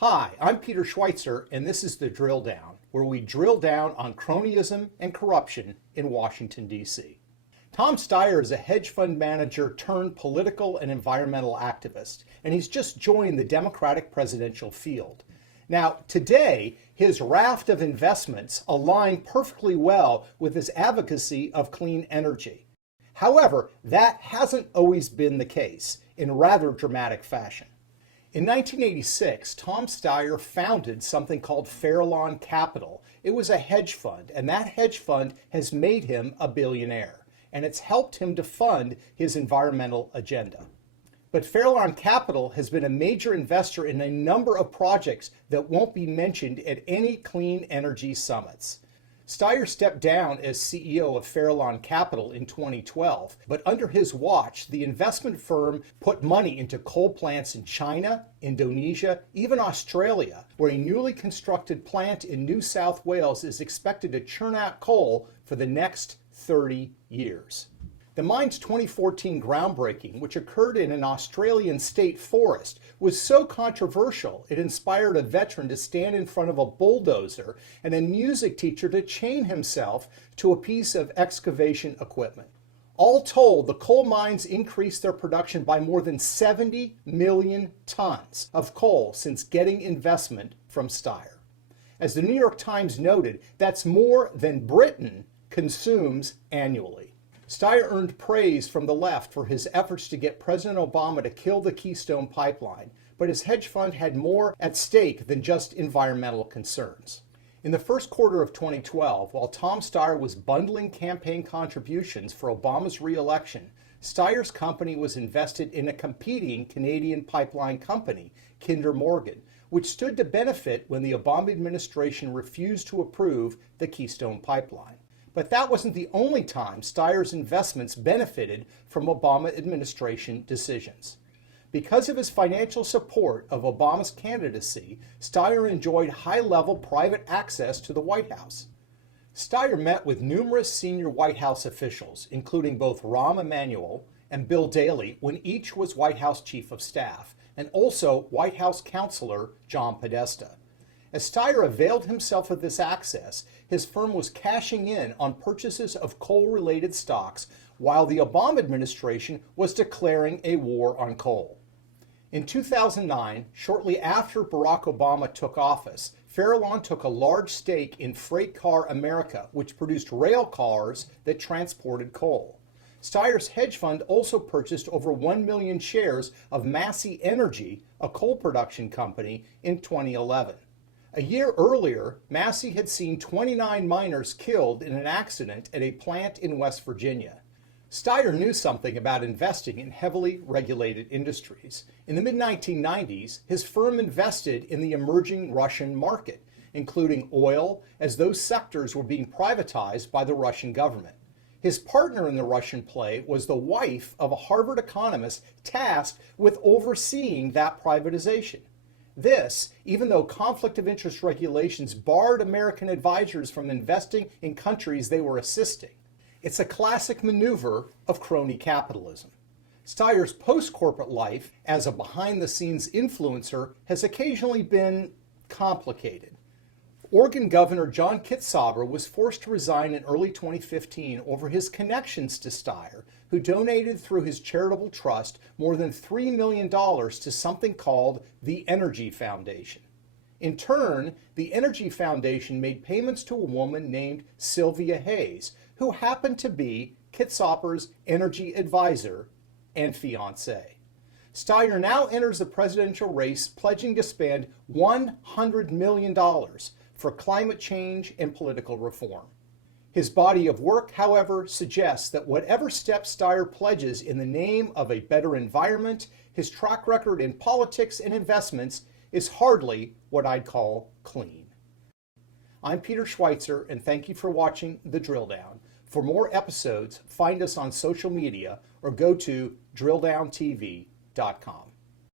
Hi, I'm Peter Schweizer, and this is The Drill Down, where we drill down on cronyism and corruption in Washington, D.C. Tom Steyer is a hedge fund manager turned political and environmental activist, and he's just joined the Democratic presidential field. Now, today, his raft of investments align perfectly well with his advocacy of clean energy. However, that hasn't always been the case, in rather dramatic fashion. In 1986, Tom Steyer founded something called Fairlawn Capital. It was a hedge fund, and that hedge fund has made him a billionaire, and it's helped him to fund his environmental agenda. But Fairlawn Capital has been a major investor in a number of projects that won't be mentioned at any clean energy summits. Steyer stepped down as CEO of Fairlawn Capital in 2012, but under his watch, the investment firm put money into coal plants in China, Indonesia, even Australia, where a newly constructed plant in New South Wales is expected to churn out coal for the next 30 years. The mine's 2014 groundbreaking, which occurred in an Australian state forest, was so controversial it inspired a veteran to stand in front of a bulldozer and a music teacher to chain himself to a piece of excavation equipment. All told, the coal mines increased their production by more than 70 million tons of coal since getting investment from Steyer. As the New York Times noted, that's more than Britain consumes annually. Steyer earned praise from the left for his efforts to get President Obama to kill the Keystone Pipeline, but his hedge fund had more at stake than just environmental concerns. In the first quarter of 2012, while Tom Steyer was bundling campaign contributions for Obama's re-election, Steyer's company was invested in a competing Canadian pipeline company, Kinder Morgan, which stood to benefit when the Obama administration refused to approve the Keystone Pipeline. But that wasn't the only time Steyer's investments benefited from Obama administration decisions. Because of his financial support of Obama's candidacy, Steyer enjoyed high-level private access to the White House. Steyer met with numerous senior White House officials, including both Rahm Emanuel and Bill Daley when each was White House Chief of Staff, and also White House Counselor John Podesta. As Steyer availed himself of this access, his firm was cashing in on purchases of coal-related stocks while the Obama administration was declaring a war on coal. In 2009, shortly after Barack Obama took office, Fairlawn took a large stake in Freight Car America, which produced rail cars that transported coal. Steyer's hedge fund also purchased over 1 million shares of Massey Energy, a coal production company, in 2011. A year earlier, Massey had seen 29 miners killed in an accident at a plant in West Virginia. Steyer knew something about investing in heavily regulated industries. In the mid-1990s, his firm invested in the emerging Russian market, including oil, as those sectors were being privatized by the Russian government. His partner in the Russian play was the wife of a Harvard economist tasked with overseeing that privatization. This, even though conflict of interest regulations barred American advisors from investing in countries they were assisting. It's a classic maneuver of crony capitalism. Steyer's post-corporate life as a behind-the-scenes influencer has occasionally been complicated. Oregon Governor John Kitzhaber was forced to resign in early 2015 over his connections to Steyer, who donated through his charitable trust more than $3 million to something called the Energy Foundation. In turn, the Energy Foundation made payments to a woman named Sylvia Hayes, who happened to be Kitzhaber's energy advisor and fiancée. Steyer now enters the presidential race pledging to spend $100 million for climate change and political reform. His body of work, however, suggests that whatever steps Steyer pledges in the name of a better environment, his track record in politics and investments is hardly what I'd call clean. I'm Peter Schweizer, and thank you for watching The Drill Down. For more episodes, find us on social media or go to DrillDownTV.com.